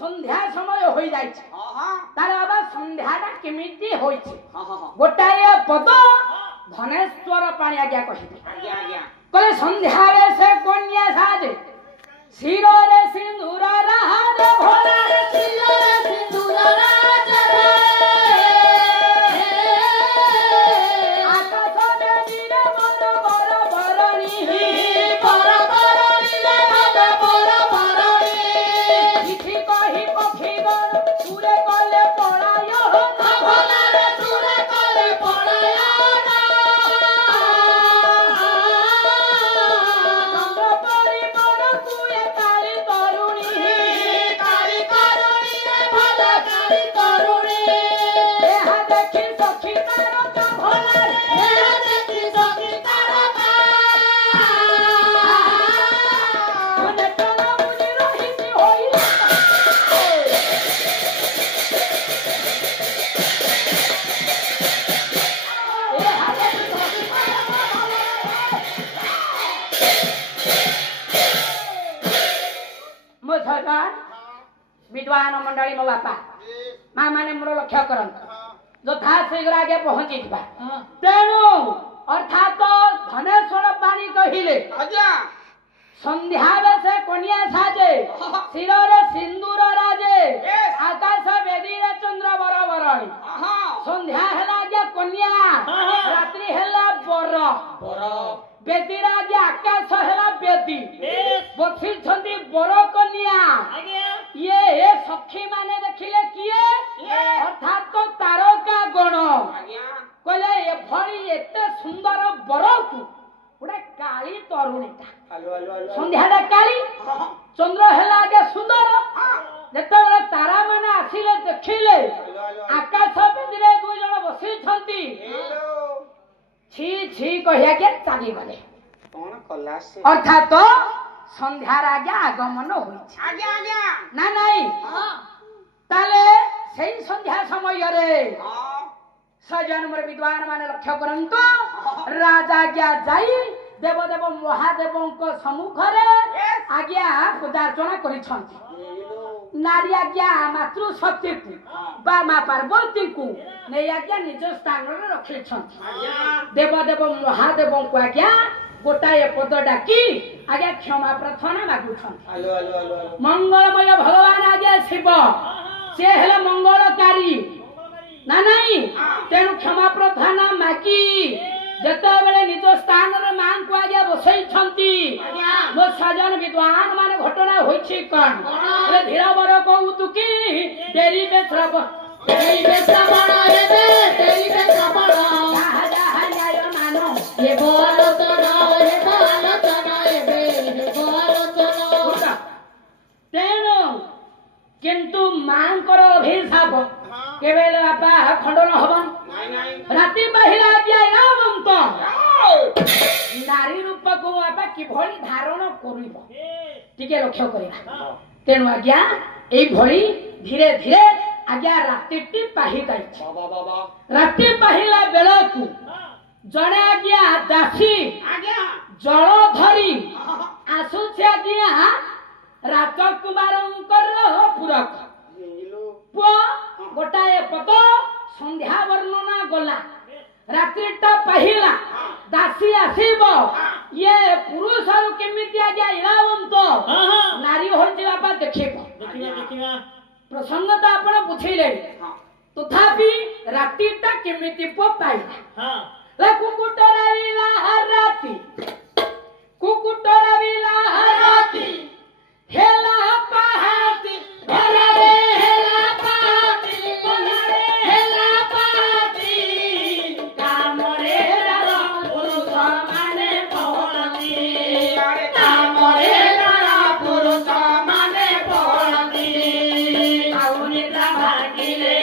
संध्या समय हो जाय छै तार बाबा संध्याटा केमिति होय छै गोटाए पद धनेश्वर पाणी आज्ञा कहिबे कले संध्या रे से कन्या साजे सिरो रे सिंदूर राज भोला रे सिरो रे सिंदूर राज आकाश रे नीर बर बर बरणी बर बरणी रे बर बरणी किछि कहि पखी गण सुरे कले पळाय भोला रे सुरे कले पळाय विद्वान मंडली मो बापा माँ माने मोर लक्ष्य करंत यथा शीघ्र आगे पहुंची तेणु अर्थात धनेश्वर पाणी कहिले संध्या बेसे कन्या साजे शिर सिंदूर राजे आकाश वेदी रे चंद्र बर बरणी संध्या हेला आज्ञा कन्या रात्रि हेला बर बेदी आज्ञा आकाश हेला बेदी बसी छंती बर कन्या ये सखी माने देखिले किए अर्थात तो तारका गण कहले ए भली एते सुंदर बरकू गोटे काली तरुणीटा संध्याटा काली चंद्र हेला आगे सुंदर जेतेबेले तारा माने आसिले देखिले आकाश बेदीरे दुई जण बसी छंती छी छी कहिया के चाली गले कोन कला से अर्थात संध्यार आगे आगमन होइछ आगे आगे ना नाही ताले सेही संध्या समय रे सजन मोर विद्वान माने लक्ष्य करंतो राजा आज्ञा जाई देवदेव महादेवों को सम्मुख रे आज्ञा पूजार्चना करिछंती नारी आज्ञा मातृ शक्ति को बा मां पार्वती को नै आज्ञा निज स्थान रे रखिछंती देवदेव महादेवों को आज्ञा गोटाए पद डाकी आज्ञा क्षमा प्रार्थना मागुछंती मंगलमय भगवान आज्ञा शिव से हेले मंगलकारी ना नहीं तेणु क्षमा प्रार्थना मागी जेतेबेले निज स्थान रे मां को आज्ञा बसई छंती मो सजन विद्वान माने घटना होइछि कोन रे धीरा बर कहू तु की देरी बे श्रवण रे देरी बे श्रवण जहा जहा न्याय मानो ये बोलो तो रे बोलो तो बे बोलो तो तेणु किंतु मां कर अभिशाप केबेले बापा खंडन हबन राति महिला आज्ञा नारी रूप को बापा किभली धारण करिबो टिके लक्ष्य करिबा तेनु आज्ञा एई भली धीरे धीरे आज्ञा रातिटी पाहि जाइछ राति पाहिला बेलकू जणे आज्ञा दासी जल धरी आसुछि आज्ञा राजकुमारंकर पुरख पुआ गोटाए पद संध्या वर्णना गला रात्रिटा पाहिला दासी आसीबो ये पुरुष आरु केमिति आज्ञा इलावंत नारी होछि बापा देखिबो देखिबा प्रसंग त आपण बुझिले तथापि रात्रिटा केमिति पो पाइला ला कुकुटरा विला राति कुकुटरा विला राति हेला पहाती भरा रे हेला पहाती भरा रे हेला पहाती कामरे रा पुरुष माने पहलती कामरे रा पुरुष माने पहलती आउनी ता भागिले